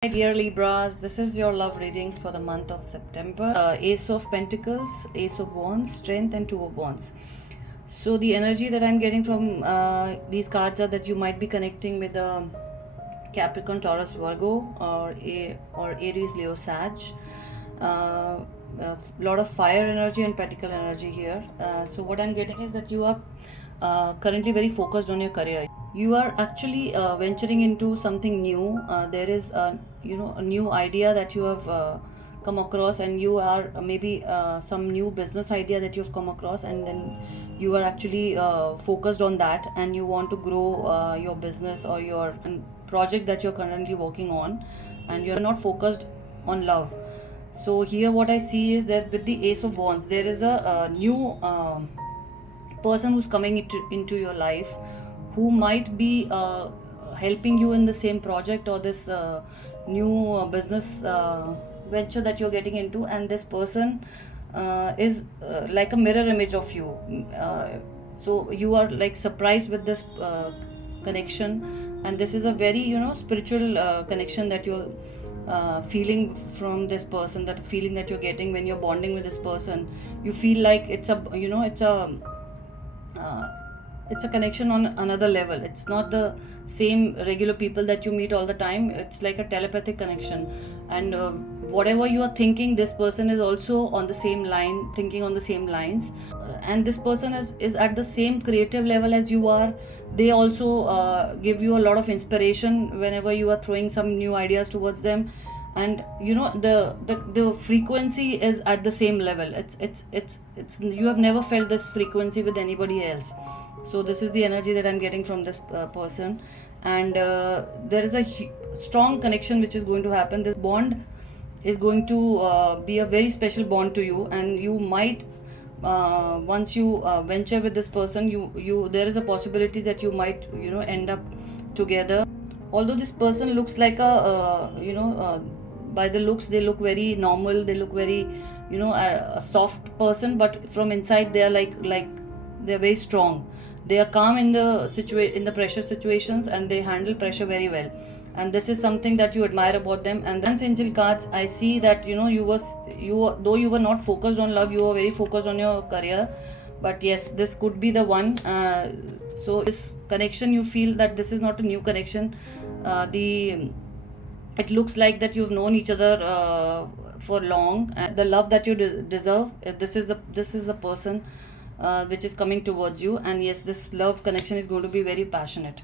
My dear Libras, this is your love reading for the month of September. Ace of Pentacles, Ace of Wands, Strength, and Two of Wands. So the energy that I'm getting from these cards are that you might be connecting with Capricorn, Taurus, Virgo, or Aries, Leo, Sag. A lot of fire energy and Pentacle energy here. So what I'm getting is that you are currently very focused on your career. You are actually venturing into something new. There is a new idea that you have come across, and you are maybe some new business idea that you've come across, and then you are actually focused on that, and you want to grow your business or your project that you're currently working on, and you're not focused on love. So here what I see is that with the Ace of Wands, there is a new person who's coming into your life, who might be helping you in the same project or this new business venture that you're getting into, and this person is like a mirror image of you. So you are like surprised with this connection, and this is a very spiritual connection that you're feeling from this person. That feeling that you're getting when you're bonding with this person, you feel like it's a connection on another level. It's not the same regular people that you meet all the time. It's like a telepathic connection, and whatever you are thinking, this person is also on the same line, thinking on the same lines. And this person is at the same creative level as you are. They also give you a lot of inspiration whenever you are throwing some new ideas towards them, and the frequency is at the same level. It's you have never felt this frequency with anybody else. So this is the energy that I'm getting from this person, and there is a strong connection which is going to happen. This bond is going to be a very special bond to you, and you might once you venture with this person, you there is a possibility that you might end up together. Although this person looks like by the looks they look very normal, they look very a soft person, but from inside they are like they're very strong. They are calm in the pressure situations, and they handle pressure very well, and this is something that you admire about them. And then angel cards, I see that though you were not focused on love, you were very focused on your career. But yes, this could be the one. So this connection, you feel that this is not a new connection. It looks like that you've known each other for long, and the love that you deserve, this is the person which is coming towards you. And yes, this love connection is going to be very passionate.